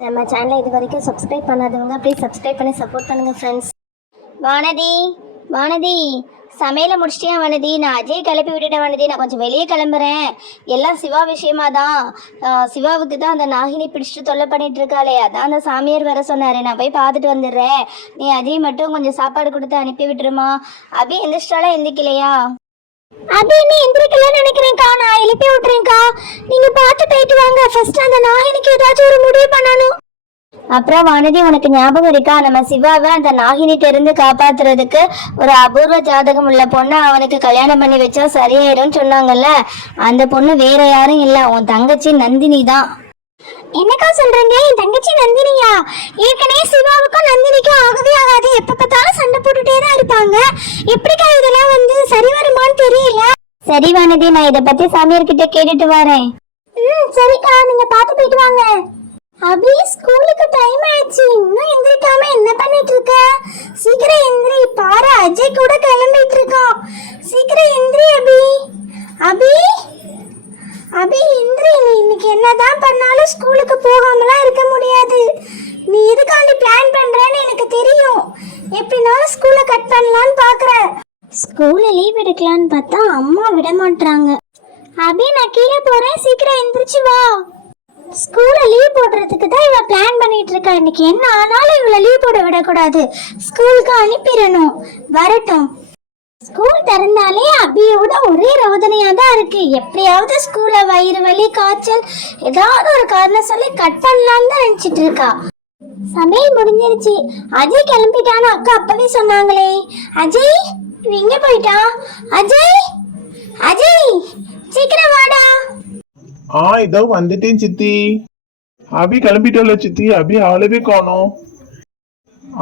நம்ம சேனலை இது வரைக்கும் சப்ஸ்கிரைப் பண்ணாதவங்க ப்ளீஸ் சப்ஸ்கிரைப் பண்ணி சப்போர்ட் பண்ணுங்க ஃப்ரெண்ட்ஸ். வானதி வானதி சமையலை முடிச்சிட்டியா வானதி? நான் அஜய் கிளப்பி விட்டுட்டேன் வானதி. நான் கொஞ்சம் வெளியே கிளம்புறேன். எல்லாம் சிவா விஷயமா தான். சிவாவுக்கு தான் அந்த நாகினி பிடிச்சிட்டு தொல்லை பண்ணிட்டு இருக்காளே, அதான் அந்த சாமியார் வர சொன்னார். நான் போய் பார்த்துட்டு வந்துடுறேன். நீ அஜய் மட்டும் கொஞ்சம் சாப்பாடு கொடுத்து அனுப்பி விட்டுருமா. அபி எந்திரிச்சிட்டாலா எந்திரிக்கலையா? அபி இன்னும் எந்திரிக்கலன்னு நினைக்கிறேன்க்கா. நான் எழுப்பி விட்டுறேன்க்கா. நீங்க பார்த்து போயிட்டு வாங்க. ஃபர்ஸ்ட் அந்த நாகினிக்கு ஏதாச்சும் ஒரு முடிவு பண்ணணும். அப்புறம் வானதி, உனக்கு ஞாபகம் இருக்கா, நம்ம சிவாவை அந்த நாகினிட்ட இருந்து காப்பாத்துறதுக்கு ஒரு அபூர்வ ஜாதகம் உள்ள பொண்ணை அவனுக்கு கல்யாணம் பண்ணி வச்சா சரியாயிடும் சொன்னாங்கல்ல? அந்த பொண்ணு வேற யாரும் இல்ல, உன் தங்கச்சி நந்தினி தான். என்னக்கா சொல்றீங்க? என் தங்கச்சி நந்தினியா? ஏற்கனவே சிவாவுக்கும் நந்தினிக்கும் ஆகவே ஆகாது. எப்ப பார்த்தாலும் சண்டை போட்டுட்டே தான் இருப்பாங்க. எப்படிக்கா இதெல்லாம் சரி வருமான்னு தெரியல. சரி வானதி, நான் இதை பத்தி சாமியார் கிட்ட கேட்டுட்டு வரேன். சரிக்கா, நீங்க பார்த்து போயிட்டு வாங்க. அபி, ஸ்கூலுக்கு டைம் ஆயிடுச்சு. இன்னும் எந்திரிக்காம என்ன பண்ணிட்டு இருக்க? சீக்கிரம் எந்திரி. பாரு, அஜய் கூட கிளம்பிட்டு இருக்கான். சீக்கிரம் எந்திரி அபி. அபி அபி எந்திரி. நீ இன்னைக்கு என்னதான் பண்ணாலும் ஸ்கூலுக்கு போகாமலாம் இருக்க முடியாது. நீ எதுக்காண்டி பிளான் பண்றேன்னு எனக்கு தெரியும். எப்படினாலும் ஸ்கூலை கட் பண்ணலான்னு பாக்குற. ஸ்கூல்ல லீவ் எடுக்கலான்னு பார்த்தா அம்மா விட மாட்டாங்க. அபி, நான் கீழே போறேன், சீக்கிரம் எந்திரிச்சு வா. ஸ்கூல்ல லீவ் போடுறதுக்கு தான் இவ பிளான் பண்ணிட்டு இருக்கா. இன்னைக்கு என்ன ஆனாலும் இவளை லீவ் போட விடக்கூடாது. ஸ்கூலுக்கு அனுப்பிடணும். வரட்டும். ஸ்கூல் திறந்தாலே அபியோட ஒரே ரோதனையா தான் இருக்கு. எப்படியாவது ஸ்கூல்ல வயிறு வலி, காய்ச்சல், ஏதாவது ஒரு காரணம் சொல்லி கட் பண்ணலான்னு தான் நினைச்சிட்டு இருக்கா. சமையல் முடிஞ்சிருச்சு. அஜய் கிளம்பிட்டான்னு அக்கா அப்பவே சொன்னாங்களே. அஜய் எங்க போயிட்டா? அஜய் அஜய் சீக்கிரம் வாடா. இதோ வந்துட்டேன் சித்தி. அபி கிளம்பிட்டோம்ல சித்தி. அபி ஆளவே காணோம்.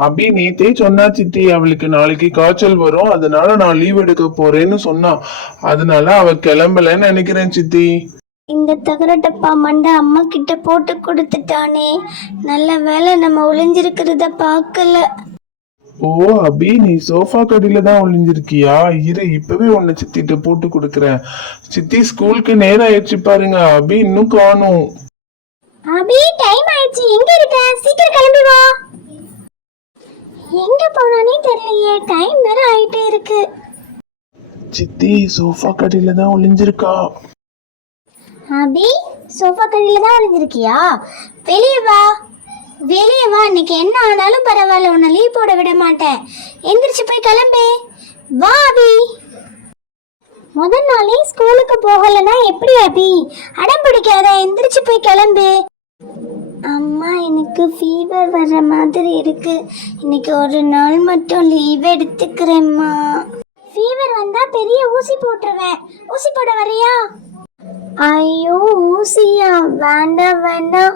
அபி நேத்தே சொன்னா சித்தி, அவளுக்கு நாளைக்கு காய்ச்சல் வரும், அதனால நான் லீவ் எடுக்க போறேன்னு சொன்னா. அதனால அவ கிளம்பலன்னு நினைக்கிறேன் சித்தி. இந்த தகரட்டப்பா மண்டை அம்மா கிட்ட போட்டு கொடுத்துட்டானே. நல்ல வேலை நம்ம ஒளிஞ்சிருக்கிறத பார்க்கல. ஓ அபி, நீ சோஃபா கடியில தான் ஒளிஞ்சிருக்கியா? இரு, இப்பவே உன்னை சித்திட்ட போட்டு கொடுக்குறேன். சித்தி, ஸ்கூலுக்கு நேரம் ஆயிடுச்சு பாருங்க. அபி இன்னும் காணும். அபி, டைம் ஆயிடுச்சு. எங்க இருக்க? சீக்கிரம் கிளம்பி வா. எங்க போனானே தெரியலையே. டைம் வேற ஆயிட்டே இருக்கு. சித்தி, சோஃபா கடியில தான் ஒளிஞ்சிருக்கா. அபி, சோஃபா கடியில தான் ஒளிஞ்சிருக்கியா? வெளியே வா, வெளியே வா. இன்னைக்கு என்ன ஆனாலும் பரவாயில்ல, உன்னை லீவ் போட விட மாட்டேன். எந்திரிச்சு போய் கிளம்பு. வா அபி. முதல் நாளே ஸ்கூலுக்கு போகலன்னா எப்படி அபி? அடம் பிடிக்காத, எந்திரிச்சு போய் கிளம்பு. அம்மா, எனக்கு ஃபீவர் வர்ற மாதிரி இருக்கு. இன்னைக்கு ஒரு நாள் மட்டும் லீவ் எடுத்துக்கிறேம்மா. ஃபீவர் வந்தா பெரிய ஊசி போட்டுருவேன். ஊசி போட வரியா? ஐயோ, ஊசியா? வேண்டாம் வேண்டாம்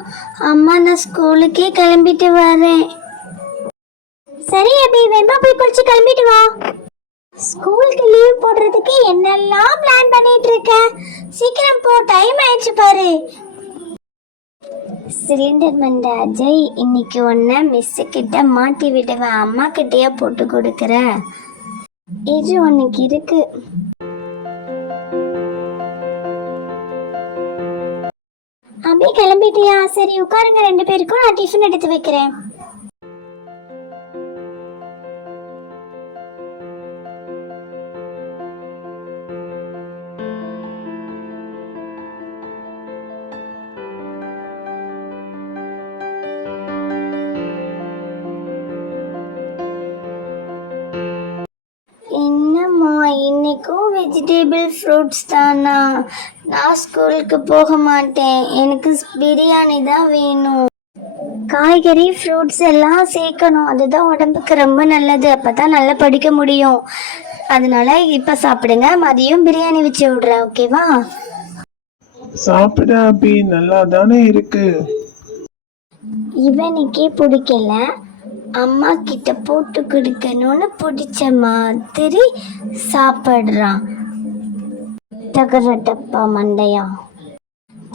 அம்மா, நான் ஸ்கூலுக்கே கிளம்பிட்டு வரேன். சரி அபி, வேமா போய் குளிச்சு கிளம்பிட்டு வா. ஸ்கூலுக்கு லீவ் போடுறதுக்கு என்னெல்லாம் பிளான் பண்ணிட்டு இருக்க? சீக்கிரம் போ, டைம் ஆயிடுச்சு பாரு. சிலிண்டர் மண்ட அஜய், இன்னைக்கு ஒன்ன மிஸ் கிட்ட மாட்டி விடுவேன். அம்மா கிட்டயே போட்டு கொடுக்கற. இது உனக்கு இருக்கு. அபி, கிளம்பிட்டியா? சரி உட்காருங்க ரெண்டு பேருக்கும், நான் டிஃபன் எடுத்து வைக்கிறேன். என்னம்மா, இன்னைக்கும் வெஜிடபிள் ஃப்ரூட்ஸ் தானா? நான் ஸ்கூலுக்கு போக மாட்டேன். எனக்கு பிரியாணி தான் வேணும். காய்கறி ஃப்ரூட்ஸ் எல்லாம் சேர்க்கணும். அதுதான் உடம்புக்கு ரொம்ப நல்லது. அப்பதான் நல்லா படிக்க முடியும். அதனால இப்ப சாப்பிடுங்க. மதியம் பிரியாணி வச்சு விடுறேன், ஓகேவா? சாப்பிட அபி, நல்லா தானே இருக்கு. இவனுக்கே பிடிக்கல, அம்மா கிட்ட போட்டு கொடுக்கணும்னு பிடிச்ச மாதிரி சாப்பிடுறான். தகரட்டப்பா மண்டையா.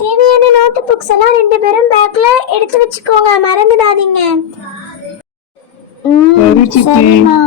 தேவையான நோட்டு புக்ஸ் எல்லாம் ரெண்டு பேரும் பேக்ல எடுத்து வச்சுக்கோங்க, மறந்துடாதீங்க. சரிம்மா.